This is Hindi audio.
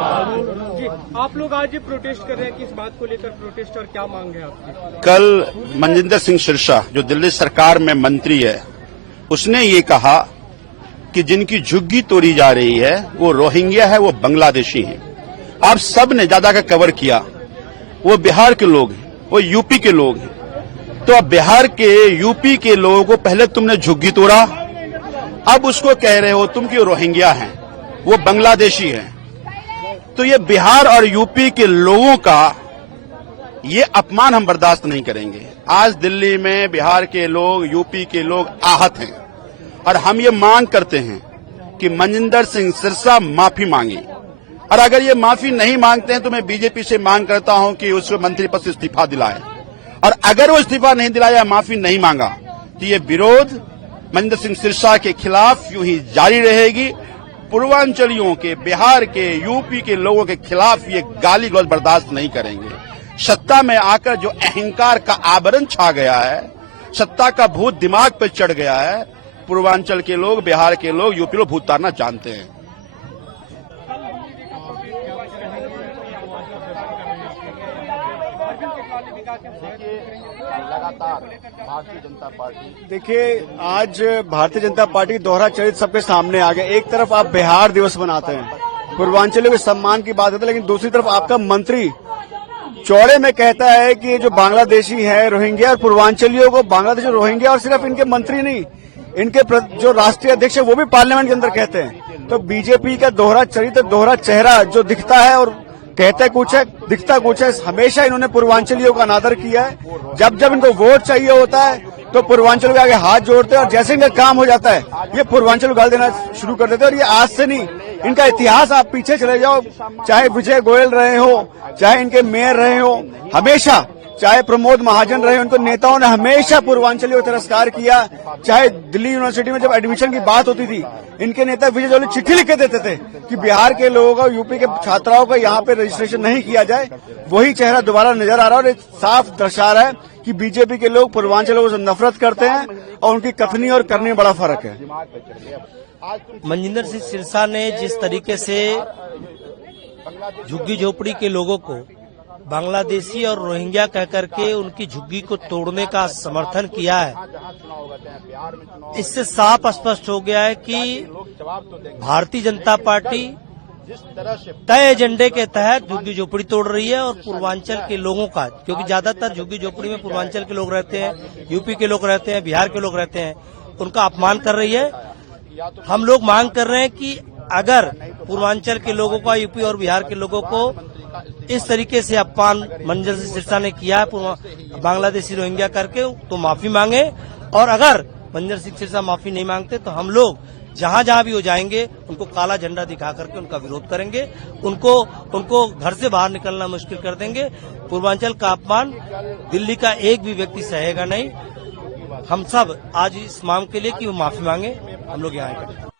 जी, आप लोग आज प्रोटेस्ट कर रहे हैं, किस बात को लेकर प्रोटेस्ट और क्या मांग है आपकी? कल मनजिंदर सिंह सिरसा जो दिल्ली सरकार में मंत्री है, उसने ये कहा कि जिनकी झुग्गी तोड़ी जा रही है वो रोहिंग्या है, वो बांग्लादेशी हैं। आप सब ने ज्यादा का कवर किया, वो बिहार के लोग हैं, वो यूपी के लोग हैं। तो अब बिहार के यूपी के लोगों को पहले तुमने झुग्गी तोड़ा, अब उसको कह रहे हो तुम कि रोहिंग्या हैं, वो बांग्लादेशी हैं। तो ये बिहार और यूपी के लोगों का ये अपमान हम बर्दाश्त नहीं करेंगे। आज दिल्ली में बिहार के लोग, यूपी के लोग आहत हैं और हम ये मांग करते हैं कि मनजिंदर सिंह सिरसा माफी मांगे। और अगर ये माफी नहीं मांगते हैं तो मैं बीजेपी से मांग करता हूं कि उसको मंत्री पद से इस्तीफा दिलाए। और अगर वो इस्तीफा नहीं दिलाया, माफी नहीं मांगा, तो ये विरोध मनजिंदर सिंह सिरसा के खिलाफ यूं ही जारी रहेगी। पूर्वांचलियों के, बिहार के, यूपी के लोगों के खिलाफ ये गाली गलौज बर्दाश्त नहीं करेंगे। सत्ता में आकर जो अहंकार का आवरण छा गया है, सत्ता का भूत दिमाग पर चढ़ गया है, पूर्वांचल के लोग, बिहार के लोग, यूपी लोग भूत तारना जानते हैं। लगातार भारतीय जनता पार्टी, देखिए आज भारतीय जनता पार्टी दोहरा चरित्र सबके सामने आ गया। एक तरफ आप बिहार दिवस मनाते हैं, पूर्वांचलियों के सम्मान की बात होती है, लेकिन दूसरी तरफ आपका मंत्री चौड़े में कहता है कि जो बांग्लादेशी है रोहिंग्या, और पूर्वांचलियों को बांग्लादेशी रोहिंग्या, और सिर्फ इनके मंत्री नहीं, इनके जो राष्ट्रीय अध्यक्ष है वो भी पार्लियामेंट के अंदर कहते हैं। तो बीजेपी का दोहरा चरित्र, दोहरा चेहरा जो दिखता है और कहते कुछ है, दिखता कुछ है। हमेशा इन्होंने पूर्वांचलियों का अनादर किया है। जब जब इनको वोट चाहिए होता है तो पूर्वांचल के आगे हाथ जोड़ते हैं, और जैसे इनका काम हो जाता है ये पूर्वांचल को गाल देना शुरू कर देते हैं। और ये आज से नहीं, इनका इतिहास आप पीछे चले जाओ, चाहे विजय गोयल रहे हो, चाहे इनके मेयर रहे हो, हमेशा, चाहे प्रमोद महाजन रहे, उनको नेताओं ने हमेशा पूर्वांचलियों को तिरस्कार किया। चाहे दिल्ली यूनिवर्सिटी में जब एडमिशन की बात होती थी, इनके नेता विजय गोयल चिट्ठी लिख के देते थे कि बिहार के लोगों का, यूपी के छात्राओं का यहाँ पे रजिस्ट्रेशन नहीं किया जाए। वही चेहरा दोबारा नजर आ रहा है, और साफ दर्शा रहा है कि बीजेपी के लोग पूर्वांचल लोगों से नफरत करते हैं और उनकी कथनी और करनी में बड़ा फर्क है। मनजिंदर सिंह सिरसा ने जिस तरीके से झुग्गी झोपड़ी के लोगों को बांग्लादेशी और रोहिंग्या कहकर के उनकी झुग्गी को तोड़ने का समर्थन किया है, इससे साफ स्पष्ट हो गया है कि भारतीय जनता पार्टी तय एजेंडे के तहत झुग्गी झोपड़ी तोड़ रही है। और पूर्वांचल के लोगों का, क्योंकि ज्यादातर झुग्गी झोपड़ी में पूर्वांचल के लोग रहते हैं, यूपी के लोग रहते हैं, बिहार के लोग रहते हैं, उनका अपमान कर रही है। हम लोग मांग कर रहे हैं कि अगर पूर्वांचल के लोगों का, यूपी और बिहार के लोगों को इस तरीके से अपमान मनजिंदर सिंह सिरसा ने किया है बांग्लादेशी रोहिंग्या करके, तो माफी मांगे। और अगर मनजिंदर सिंह सिरसा माफी नहीं मांगते तो हम लोग जहां जहां भी हो जाएंगे, उनको काला झंडा दिखा करके उनका विरोध करेंगे, उनको घर से बाहर निकलना मुश्किल कर देंगे। पूर्वांचल का अपमान दिल्ली का एक भी व्यक्ति सहेगा नहीं। हम सब आज इस मांग के लिए कि वो माफी मांगे, हम लोग यहाँ आए।